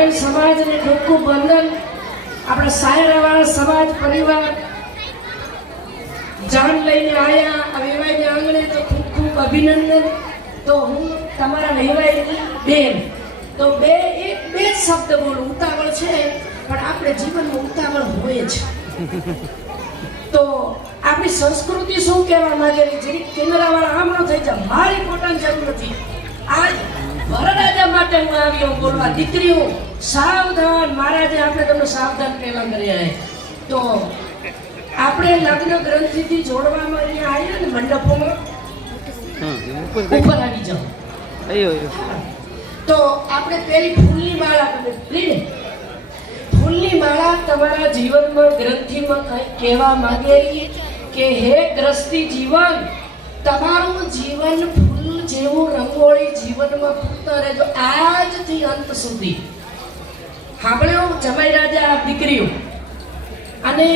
નારાયણ સમાજને ખૂબ ખૂબ વંદન. આપણા સાયરાવાળા સમાજ પરિવાર જાન લઈને આવ્યા આ વેવાઈને આંગણે તો ખૂબ ખૂબ અભિનંદન. તો હું તમારા વેવાઈની બેન તો બે જ શબ્દ બોલું. ઉતાવળ છે પણ આપણે જીવનમાં ઉતાવળ હોય જ. તો આપણી સંસ્કૃતિ શું કહેવા માંગે છે? જે કેમેરાવાળા આમ ન થઈ જાય, મારી પોતાની જરૂર નથી. આજ વરરાજા માટે હું આવ્યો બોલવા. દીકરીઓ સાવધાન, મહારાજે આપણે તમને સાવધાન પહેલા કર્યા. તો આપણે લગ્ન ગ્રંથિથી જોડવામાં અહીંયા આવ્યા ને મંડપોમાં ઉપર આવી જાઓ. તો આપણે પેલી ફૂલની માળા કરી ફૂલની માળા તમારા જીવનમાં ગ્રંથિમાં કંઈક કહેવા માંગે કે હે ગ્રસ્તી જીવન, તમારું જીવન ફૂલ જેવું રંગોળી જીવનમાં ફૂટતા રહેજો આજથી અંત સુધી. સાંભળ્યો જમાઈ રાજા દીકરીઓ? અને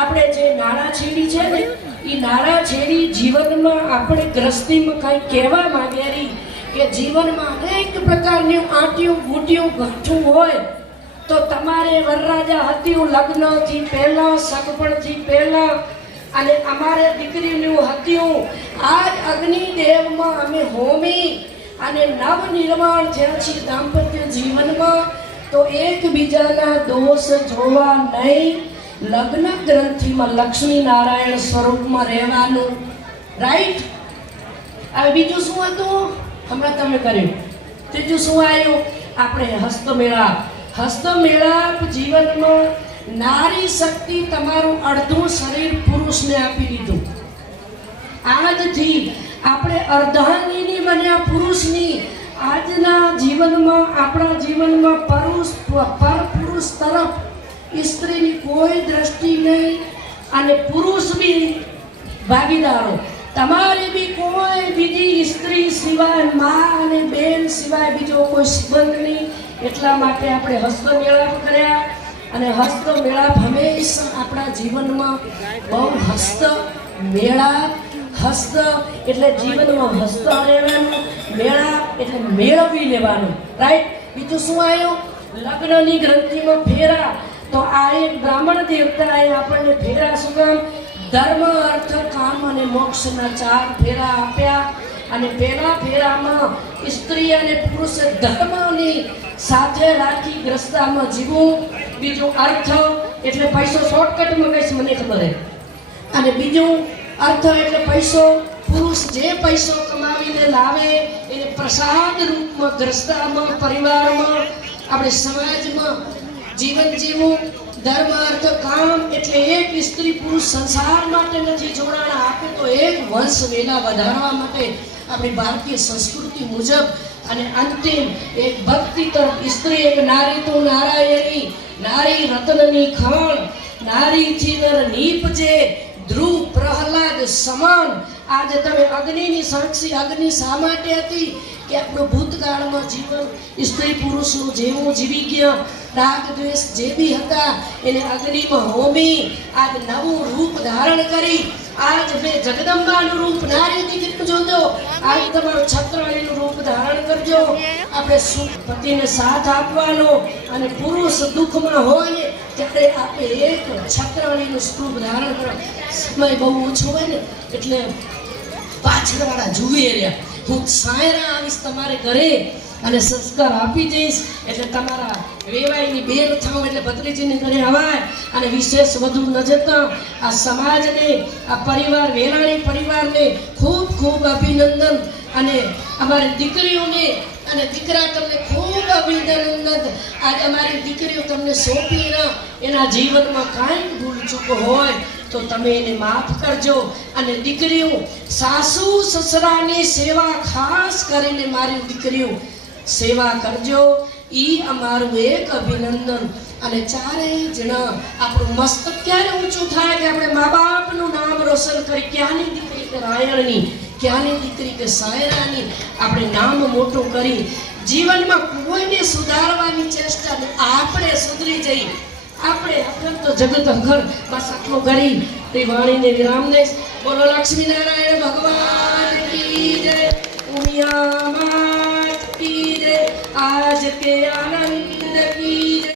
આપણે જે નાળા છેડી છે ને એ નાળા છેડી જીવનમાં આપણે ગ્રસ્તીમાં કંઈક કહેવા માંગેલી કે જીવનમાં અનેક પ્રકારની આંટીયું બૂટીયું ઘટવું હોય તો તમારે વરરાજા હતું લગ્નથી પહેલા, સગપણથી પહેલા, અને અમારે દીકરીનું હતું આજ અગ્નિદેવમાં અમે હોમી અને નવ નિર્માણ થયા છીએ દાંપત્ય જીવનમાં. તો એકબીજાના દોષ જોવા નહીં, લગ્ન ગ્રંથિમાં લક્ષ્મી નારાયણ સ્વરૂપમાં રહેવાનું. રાઈટ? હવે બીજું શું હતું હમણાં તમે કર્યું? ત્રીજું શું આવ્યું? આપણે હસ્તમેળાપ. હસ્તમેળાપ જીવનમાં નારી શક્તિ તમારું અડધું શરીર પુરુષને આપી દીધું. આજથી આપણે અર્ધાંગીની બન્યા પુરુષની. આજના જીવનમાં આપણા જીવનમાં પુરુષ તરફ સ્ત્રીની કોઈ દ્રષ્ટિ નહીં અને પુરુષ બી ભાગીદારો. તમારી બી કોઈ બીજી સ્ત્રી સિવાય, મા અને બેન સિવાય બીજો કોઈ સંબંધ નહીં. એટલા માટે આપણે હસ્તમેળાપ કર્યા. અને હસ્તમેળાપ હંમેશા આપણા જીવનમાં બહુ હસ્તમેળાપ. હસ્ત એટલે જીવનમાં હસ્ત રહેવાનું, મેળાપ એટલે મેળવી લેવાનું. રાઈટ? બીજું શું આવ્યું? લગ્નની ગ્રંથિમાં ફેરા. તો આ એક બ્રાહ્મણ દેવતાએ આપણને ફેરા શું કામ? ધર્મ, અર્થ, કામ અને મોક્ષના 4 ફેરા આપ્યા. અને પહેલા ફેરામાં સ્ત્રી અને પુરુષે ધર્મની સાથે રાખી ગ્રસ્તામાં જીવવું. બીજું અર્થ એટલે પૈસો, શોર્ટકટમાં કહીશ મને ખબર છે. અને બીજું અર્થ એટલે પૈસો. પુરુષ જે પૈસો કમાવીને લાવે એને પ્રસાદ રૂપમાં ગ્રસ્તામાં, પરિવારમાં, આપણે સમાજમાં જીવન જીવવું. ધર્મ, અર્થ, કામ એટલે એક સ્ત્રી પુરુષ સંસાર માટે નથી જોડાણા આપે તો એક વંશ વેલા વધારવા માટે આપણી ભારતીય સંસ્કૃતિ મુજબ. અને અંતિમ એક ભક્તિ તરફ સ્ત્રી એક નારી તો નારાયણી, નારી રત્નની ખાણ, નારીથી નર નીપજે ધ્રુવ પ્રહલાદ સમાન. આજે તમે અગ્નિની સાક્ષી. અગ્નિ શા માટે હતી? કે આપણું ભૂતકાળમાં જીવન સ્ત્રી પુરુષનું જેવું જીવી ગયા, રાગ દ્વેષ જે બી હતા એને અગ્નિમાં હોમી આજ નવું રૂપ ધારણ કરી. આજ મેં જગદંબાનું રૂપ નારી દીકરીનું જોજો. આજ તમારું છત્રાણીનું રૂપ ધારણ કરજો. આપણે સુખ પતિને સાથ આપવાનો અને પુરુષ દુઃખમાં હોય ત્યારે આપણે એક છત્રાણીનું સ્વરૂપ ધારણ કરો. સમય બહુ ઓછો હોય ને એટલે પાછળવાળા જુએ રહ્યા. હું સાયરા આવીશ તમારે ઘરે અને સંસ્કાર આપી જઈશ એટલે તમારા વેવાઈની બેન થાવ એટલે ભત્રીજીને ઘરે અવાય. અને વિશેષ વધુ ન જતા આ સમાજને, આ પરિવાર, વેરાણી પરિવારને ખૂબ ખૂબ અભિનંદન. અને અમારી દીકરીઓને અને દીકરા તમને ખૂબ અભિનંદન. આજ અમારી દીકરીઓ તમને સોંપીને એના જીવનમાં કાંઈ ભૂલ ચૂક હોય તો તમે એને માફ કરજો. અને દીકરીઓ સાસુ સસરાની સેવા ખાસ કરીને મારી દીકરીઓ સેવા કરજો. ઈ અમારું એક અભિનંદન. અને ચારેય જણા આપણું મસ્તક ક્યારે ઊંચું થાય કે આપણે મા બાપનું નામ રોશન કરી. ક્યાંની દીકરી કે રાયણની, ક્યાંની દીકરી કે સાયરાની આપણે નામ મોટું કરી જીવનમાં કોઈને સુધારવાની ચેષ્ટા આપણે સુધરી જઈ. આપણે તો જગત ઘર બસ આટલું કરી તે વાણીને વિરામ દઈશ. બોલો લક્ષ્મી નારાયણ ભગવાન કી જય, ઉમિયા માત કી જય. आज के आनंद